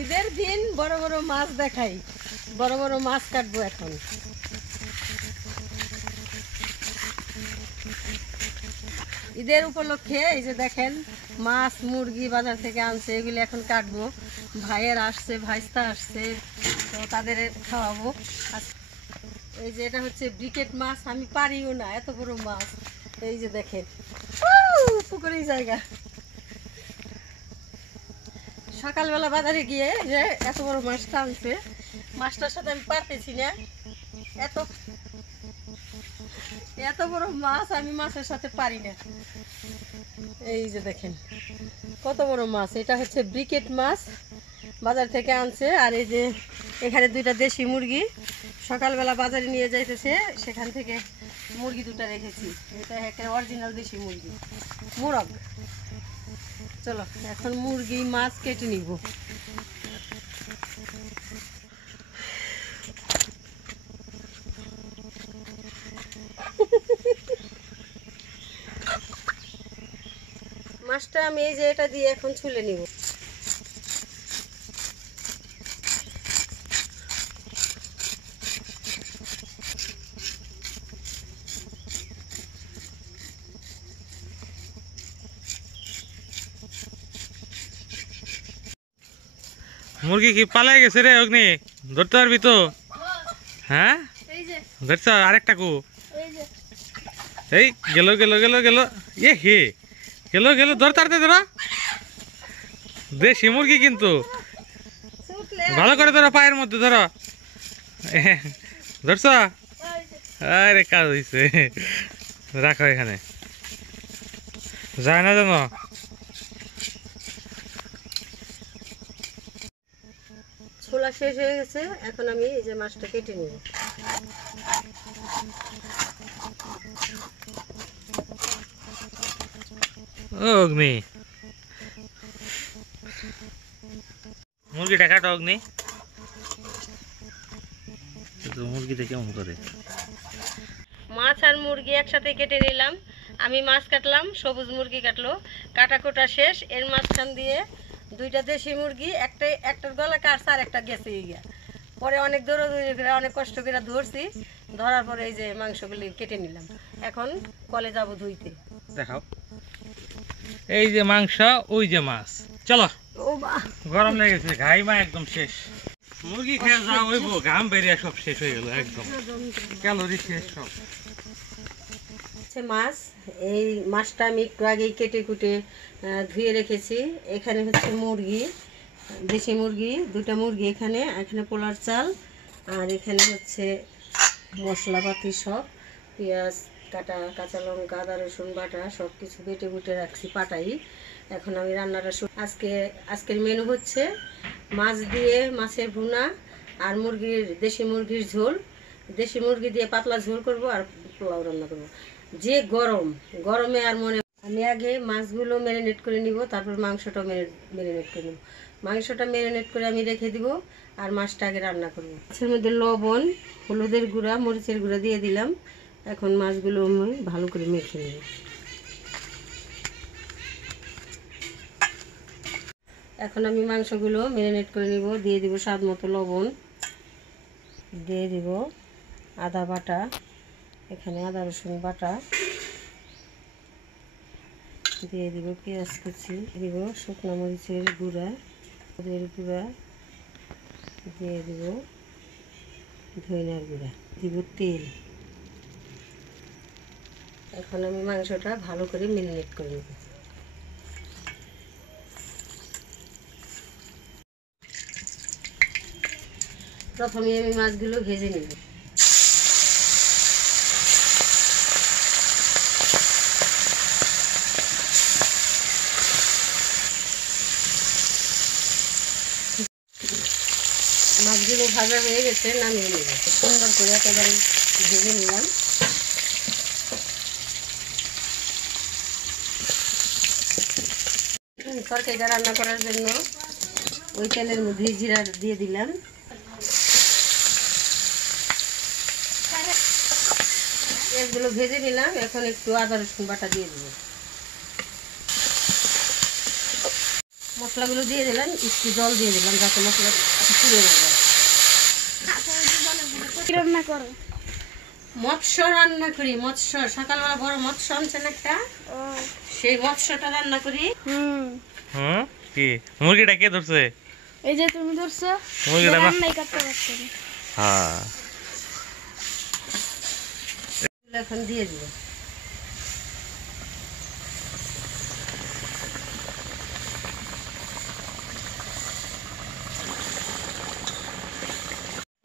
ঈদের দিন বড় বড় মাছ দেখাই, বড় বড় মাছ কাটবো এখন। ঈদের উপলক্ষে এই যে দেখেন মাছ মুরগি বাজার থেকে আনছে, এগুলি এখন কাটবো। ভাইয়ের আসছে, ভাইস্তা আসছে, তো তাদের খাওয়াবো। এই যে এটা হচ্ছে ব্রিকেট মাছ, আমি পারিও না এত বড় মাছ। এই যে দেখেন পুকুরের জায়গা। সকালবেলা বাজারে গিয়ে যে এত বড় মাছটা আনছে, মাছটার সাথে আমি পারতেছি না, এত এত বড় মাছ আমি মাছের সাথে পারি না। এই যে দেখেন কত বড় মাছ, এটা হচ্ছে ব্রিকেট মাছ, বাজার থেকে আনছে। আর এই যে এখানে দুইটা দেশি মুরগি সকালবেলা বাজারে নিয়ে যাইতেছে, সেখান থেকে মুরগি দুটা রেখেছি। এটা একটা অরিজিনাল দেশি মুরগি, মোরগ। চলো এখন মুরগি মাছ কেটে নিব। মাছটা আমি এই যে এটা দিয়ে এখন ছুলে নিব। মুরগি কি পালাই গেছে রে অগ্নি? ধরতে পারবি তো? হ্যাঁ ধরছ? আরেকটা কু এই গেল গেল গেল গেল, এ হে গেল গেল, ধর তাড়াতাড়ি ধরো। দেশি মুরগি কিন্তু, ভালো করে ধরো, পায়ের মধ্যে ধরো। ধরছ? আরে কাজ হয়েছে, রাখো এখানে, যায় না জানো। ছোলা শেষ হয়ে গেছে, এখন আমি এই যে মাছটা কেটে নিব। অগ্নি মুরগিটা কাটো অগ্নি, মুরগিটা কেমন করে? মাছ আর মুরগি একসাথে কেটে নিলাম। আমি মাছ কাটলাম, সবুজ মুরগি কাটলো। কাটাকুটা শেষ, এর মাঝখান দিয়ে দুইটা দেশি মুরগি, একটার গলা কাটছে আর একটা গেছে গিয়া। পরে অনেক দৌড়াদৌড়ি করে অনেক কষ্ট করে ধরছি, ধরার পরে এই যে মাংসগুলি কেটে নিলাম। এখন কলে যাব ধুইতে। দেখাও, এই যে মাংস, ওই যে মাছ। চলো, ও বাহ, গরম লেগেছে, ঘাইমা একদম শেষ। মুরগি খেয়ে যা হইব, ঘাম বেরিয়ে সব শেষ হয়ে গেল, একদম ক্যালোরি শেষ সব। মাছ, এই মাছটা আমি একটু আগেই কেটে কুটে ধুয়ে রেখেছি। এখানে হচ্ছে মুরগি, দেশি মুরগি, দুটা মুরগি এখানে, এখানে পোলার চাল, আর এখানে হচ্ছে মশলাপাতি সব, পেঁয়াজ কাটা, কাঁচা লঙ্কা, আদা রসুন বাটা, সব কিছু বেটে বুটে রাখছি পাটাই। এখন আমি রান্নাটা আজকের মেনু হচ্ছে মাছ দিয়ে মাছের ভুনা আর দেশি মুরগির ঝোল। দেশি মুরগি দিয়ে পাতলা ঝোল করব আর পোলাও রান্না করব। যে গরমে আর মনে, আমি আগে মাছগুলো ম্যারিনেট করে নিব, তারপর মাংসটাও ম্যারিনেট করে নেব। মাংসটা ম্যারিনেট করে আমি রেখে দিব, আর মাছটা আগে রান্না করব। মাছের মধ্যে লবণ, হলুদের গুঁড়া, মরিচের গুঁড়া দিয়ে দিলাম। এখন মাছগুলো আমি ভালো করে মেখে নেব। এখন আমি মাংসগুলো ম্যারিনেট করে নিব। দিয়ে দিব স্বাদ মতো লবণ, দিয়ে দিব আদা বাটা, এখানে আদা রসুন বাটা, দিয়ে দিব পেঁয়াজ কুচি, দিব শুকনো মরিচের গুঁড়া, হলুদের গুঁড়া, দিয়ে দিব ধনিয়ার গুঁড়া, দিব তেল। এখন আমি মাংসটা ভালো করে ম্যারিনেট করে নেব। প্রথমে আমি মাছগুলো ভেজে নেব। মাছগুলো ভাজা হয়ে গেছে, নামিয়ে নেব। সুন্দর করে একেবারে ভেজে নিলাম। তরকারিটা রান্না করার জন্য ওই তেলের মধ্যে জিরা দিয়ে দিলাম। পেঁয়াজগুলো ভেজে নিলাম, এখন একটু আদা রসুন বাটা দিয়ে দেবো। মশলাগুলো দিয়ে দিলাম, একটু জল দিয়ে দিলাম যাতে মশলা পুড়ে না যায়। রান্না করো? মৎস্য রান্না করি, মৎস্য। সকালবেলা বড় মৎস্য আনছেন একটা, সেই মৎস্যটা রান্না করি। কি মুরগিটা কে ধরছে? এই যে তুমি ধরছো, মুরগিটা রান্নাই করতে পারছো না। হ্যাঁ, এখন দিয়ে দিব।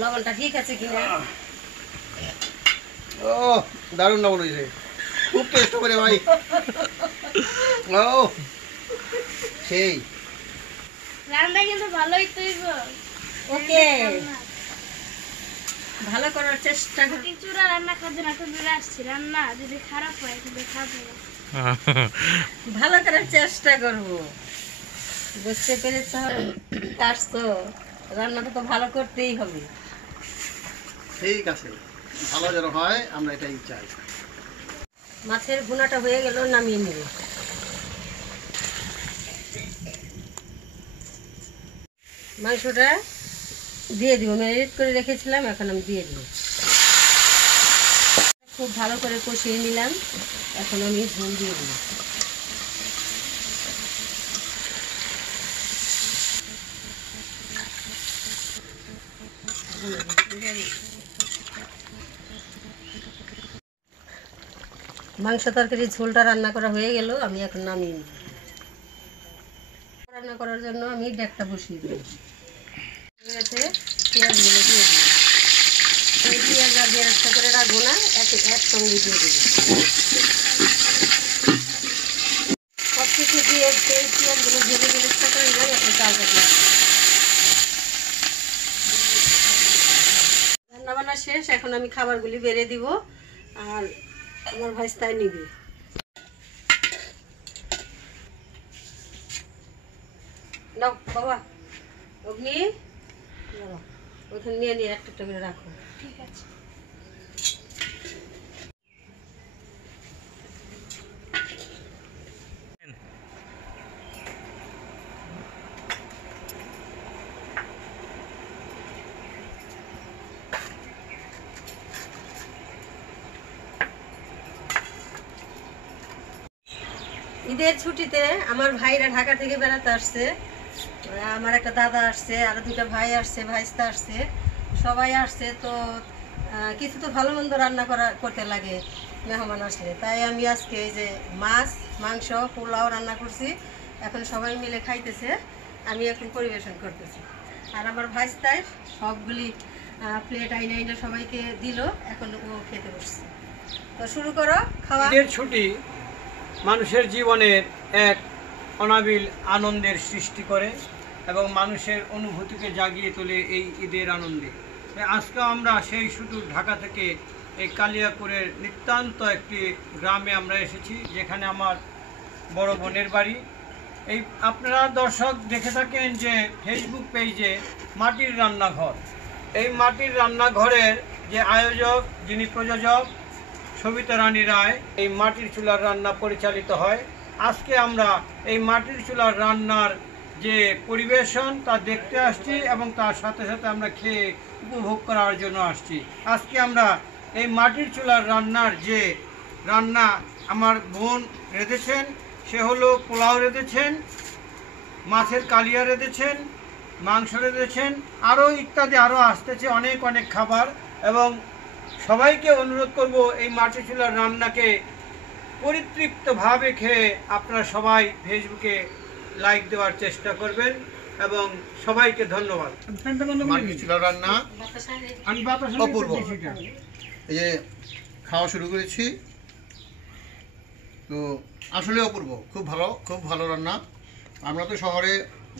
লবণটা ঠিক আছে কিনা? ও দারুণ লবণ হয়েছে, খুব টেস্ট করে ভাই। ও সেই রান্না কিন্তু ভালোই তৈব। ওকে, ভালো করার চেষ্টা করি। চূড়া রান্না করতে না তো দূরে আসছি, রান্না যদি খারাপ হয় কিন্তু খারাপ হবে। ভালো করার চেষ্টা করব। বুঝতে পেরেছ? আসছো, রান্নাটা তো ভালো করতেই হবে। ঠিক আছে, ভালো যেন হয় আমরা এটাই চাই। মাছের ভুনাটা হয়ে গেল, নামিয়ে নিব। মাংসটা দিয়ে দিব, ম্যারিনেট করে রেখেছিলাম, এখন আমি দিয়ে দিব। খুব ভালো করে কষিয়ে নিলাম, এখন আমি ঝোল দিয়ে দিব। মাংস তরকারি ঝোলটা রান্না করা হয়ে গেল, আমি এখন নামিয়ে নিব। রান্না করার জন্য আমি ডেকটা বসিয়ে দিই। পেঁয়াজগুলো দিয়ে দিই। এই পেঁয়াজ আর বেরেস্তা করে রাখবো না, একসঙ্গে দিয়ে দিব। সব কিছু দিয়ে পেঁয়াজগুলো ভেজে বেরেস্তা করে দিলাম, এখন চালটা দিয়ে রান্না বান্না শেষ। এখন আমি খাবারগুলি বেড়ে দিব, আর আমার ভাইস্তায় নিবে। নাও বাবা, অগ্নি ওখানে নিয়ে নিয়ে একটা একটা করে রাখো। ঠিক আছে। ঈদের ছুটিতে আমার ভাইরা ঢাকা থেকে বেড়াতে আসছে। আমার একটা দাদা আসছে, আরো দুটা ভাই আসছে, ভাইস্তা আসছে, সবাই আসছে। তো কিছু তো ভালো মন্দ রান্না করতে লাগে মেহমান আসলে, তাই আমি আজকে এই যে মাছ, মাংস, পোলাও রান্না করছি। এখন সবাই মিলে খাইতেছে, আমি এখন পরিবেশন করতেছি। আর আমার ভাইস্তায় সবগুলি প্লেট আইনে আইনে সবাইকে দিল, এখন ও খেতে বসছে। তো শুরু করো খাওয়া। ঈদের ছুটি মানুষের জীবনের এক অনাবিল আনন্দের সৃষ্টি করে এবং মানুষের অনুভূতিকে জাগিয়ে তোলে এই ঈদের আনন্দে। আজকে আমরা সেই শুধু ঢাকা থেকে এই কালিয়াকুরের নিতান্ত একটি গ্রামে আমরা এসেছি, যেখানে আমার বড় বোনের বাড়ি। এই আপনারা দর্শক দেখে থাকেন যে ফেসবুক পেজে মাটির রান্নাঘর, এই মাটির রান্নাঘরের যে আয়োজক, যিনি প্রযোজক সবিতা রানী রায়, এই মাটির চুলার রান্না পরিচালিত হয়। আজকে আমরা এই মাটির চুলার রান্নার যে পরিবেশন তা দেখতে আসছি এবং তার সাথে সাথে আমরা খেয়ে উপভোগ করার জন্য আসছি। আজকে আমরা এই মাটির চুলার রান্নার যে রান্না আমার বোন রেঁধেছেন, সে হলো পোলাও রেঁধেছেন, মাছের কালিয়া রেঁধেছেন, মাংস রেঁধেছেন, আরও ইত্যাদি আরও আসতেছে অনেক অনেক খাবার। এবং সবাইকে অনুরোধ করব এই মাটির চুলার রান্নাকে পরিতৃপ্তভাবে খেয়ে আপনারা সবাই ফেসবুকে লাইক দেওয়ার চেষ্টা করবেন এবং সবাইকে ধন্যবাদ। মাটির চুলার রান্না অপূর্ব। এই যে খাওয়া শুরু করেছি, তো আসলে অপূর্ব, খুব ভালো, খুব ভালো রান্না। আমরা তো শহরে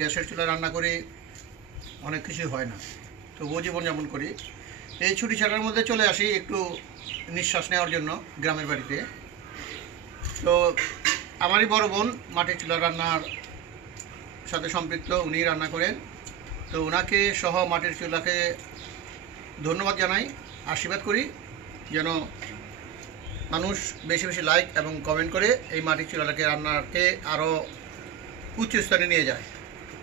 গ্যাসের চুলা রান্না করি, অনেক কিছু হয় না, তবুও জীবনযাপন করি। এই ছুটি ছাটার মধ্যে চলে আসি একটু নিঃশ্বাস নেওয়ার জন্য গ্রামের বাড়িতে। তো আমারই বড় বোন মাটির চুলা রান্নার সাথে সম্পৃক্ত, উনি রান্না করেন। তো ওনাকে সহ মাটির চুলাকে ধন্যবাদ জানাই, আশীর্বাদ করি যেন মানুষ বেশি বেশি লাইক এবং কমেন্ট করে এই মাটির চুলাটাকে রান্নাকে আরও উচ্চ স্তরে নিয়ে যায়।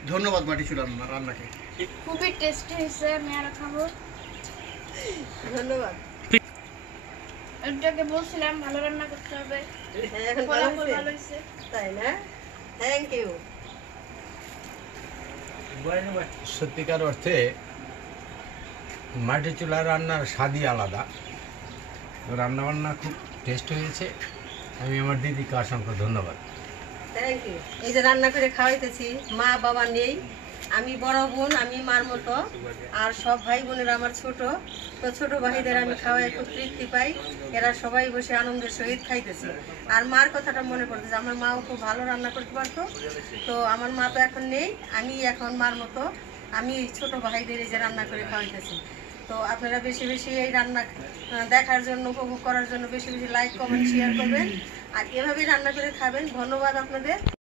ধন্যবাদ মাটি চুলা রান্নাকে। খুবই টেস্টি হয়েছে, আমি আরো খাবো। ধন্যবাদ। এটাকে বলছিলাম ভালো রান্না করতে হবে, হ্যাঁ, এখন ভালো ফলাফল হয়েছে? ভালো হয়েছে। তাই না? Thank you. সত্যিকার অর্থে মাটির চুলার রান্নার স্বাদই আলাদা। রান্নাবান্না খুব টেস্ট হয়েছে। আমি আমার দিদিকে অসংখ্য ধন্যবাদ। Thank you. এই যে রান্না করে খাওয়াইতেছি, মা বাবা নেই, আমি বড় বোন, আমি মার মতো, আর সব ভাই বোনেরা আমার ছোট। তো ছোট ভাইদের আমি খাওয়াই খুব তৃপ্তি পাই। এরা সবাই বসে আনন্দের সহিত খাইতেছে। আর মার কথাটা মনে পড়তেছে, আমার মাও খুব ভালো রান্না করতে পারতো। তো আমার মা তো এখন নেই, আমি এখন মার মতো, আমি ছোট ভাইদের এই যে রান্না করে খাওয়াইতেছি। তো আপনারা বেশি বেশি এই রান্না দেখার জন্য, উপভোগ করার জন্য বেশি বেশি লাইক, কমেন্ট, শেয়ার করবেন, আর এভাবেই রান্না করে খাবেন। ধন্যবাদ আপনাদের।